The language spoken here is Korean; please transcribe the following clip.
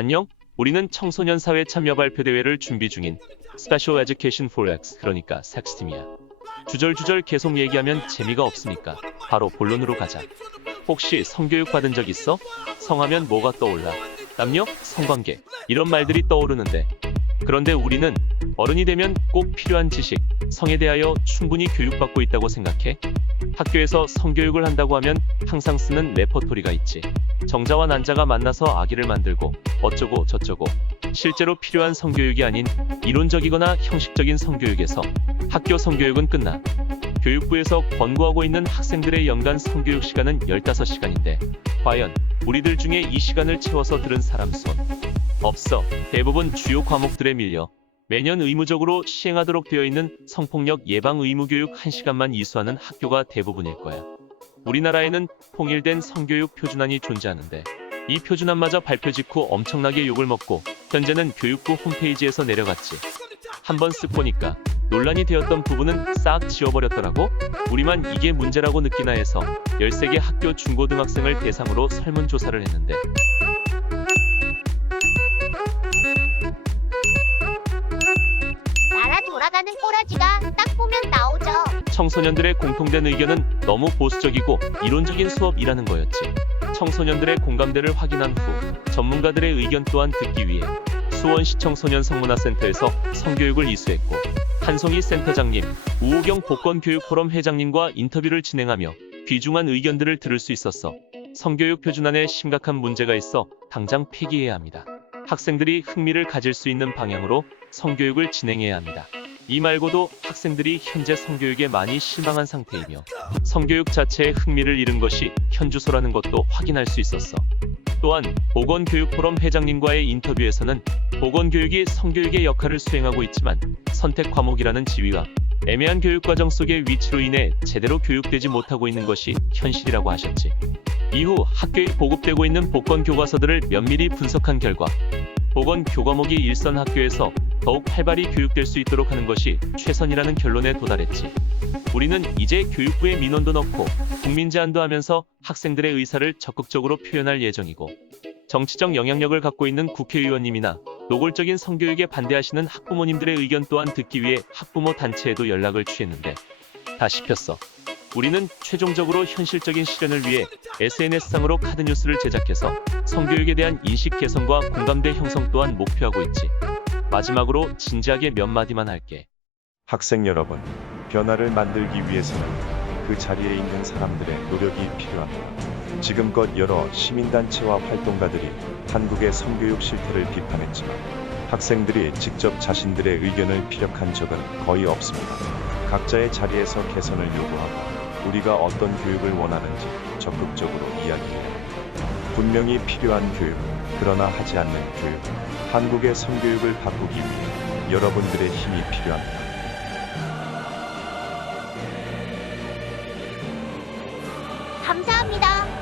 안녕? 우리는 청소년 사회 참여 발표 대회를 준비 중인 Special Education for X, 그러니까 섹스팀이야. 주절주절 계속 얘기하면 재미가 없으니까 바로 본론으로 가자. 혹시 성교육 받은 적 있어? 성하면 뭐가 떠올라? 남녀? 성관계? 이런 말들이 떠오르는데, 그런데 우리는 어른이 되면 꼭 필요한 지식, 성에 대하여 충분히 교육받고 있다고 생각해? 학교에서 성교육을 한다고 하면 항상 쓰는 레퍼토리가 있지. 정자와 난자가 만나서 아기를 만들고 어쩌고 저쩌고. 실제로 필요한 성교육이 아닌 이론적이거나 형식적인 성교육에서 학교 성교육은 끝나. 교육부에서 권고하고 있는 학생들의 연간 성교육 시간은 15시간인데 과연 우리들 중에 이 시간을 채워서 들은 사람 손? 없어. 대부분 주요 과목들에 밀려 매년 의무적으로 시행하도록 되어 있는 성폭력 예방 의무교육 1시간만 이수하는 학교가 대부분일 거야. 우리나라에는 통일된 성교육 표준안이 존재하는데 이 표준안마저 발표 직후 엄청나게 욕을 먹고 현재는 교육부 홈페이지에서 내려갔지. 한번 쓱 보니까 논란이 되었던 부분은 싹 지워버렸더라고. 우리만 이게 문제라고 느끼나 해서 13개 학교 중고등학생을 대상으로 설문조사를 했는데 나라 돌아가는 꼬라지가 딱 보면 나오죠. 청소년들의 공통된 의견은 너무 보수적이고 이론적인 수업이라는 거였지. 청소년들의 공감대를 확인한 후 전문가들의 의견 또한 듣기 위해 수원시 청소년 성문화센터에서 성교육을 이수했고 한송희 센터장님, 우호경 복권교육포럼 회장님과 인터뷰를 진행하며 귀중한 의견들을 들을 수 있었어. 성교육 표준안에 심각한 문제가 있어 당장 폐기해야 합니다. 학생들이 흥미를 가질 수 있는 방향으로 성교육을 진행해야 합니다. 이 말고도 학생들이 현재 성교육에 많이 실망한 상태이며 성교육 자체에 흥미를 잃은 것이 현주소라는 것도 확인할 수 있었어. 또한 보건교육포럼 회장님과의 인터뷰에서는 보건교육이 성교육의 역할을 수행하고 있지만 선택 과목이라는 지위와 애매한 교육과정 속의 위치로 인해 제대로 교육되지 못하고 있는 것이 현실이라고 하셨지. 이후 학교에 보급되고 있는 보건교과서들을 면밀히 분석한 결과 보건교과목이 일선 학교에서 더욱 활발히 교육될 수 있도록 하는 것이 최선이라는 결론에 도달했지. 우리는 이제 교육부에 민원도 넣고 국민 제안도 하면서 학생들의 의사를 적극적으로 표현할 예정이고 정치적 영향력을 갖고 있는 국회의원님이나 노골적인 성교육에 반대하시는 학부모님들의 의견 또한 듣기 위해 학부모 단체에도 연락을 취했는데 다 씹혔어. 우리는 최종적으로 현실적인 실현을 위해 SNS상으로 카드뉴스를 제작해서 성교육에 대한 인식 개선과 공감대 형성 또한 목표하고 있지. 마지막으로 진지하게 몇 마디만 할게. 학생 여러분, 변화를 만들기 위해서는 그 자리에 있는 사람들의 노력이 필요합니다. 지금껏 여러 시민단체와 활동가들이 한국의 성교육 실태를 비판했지만 학생들이 직접 자신들의 의견을 피력한 적은 거의 없습니다. 각자의 자리에서 개선을 요구하고 우리가 어떤 교육을 원하는지 적극적으로 이야기해요. 분명히 필요한 교육, 그러나 하지 않는 교육, 한국의 성교육을 바꾸기 위해 여러분들의 힘이 필요합니다. 감사합니다.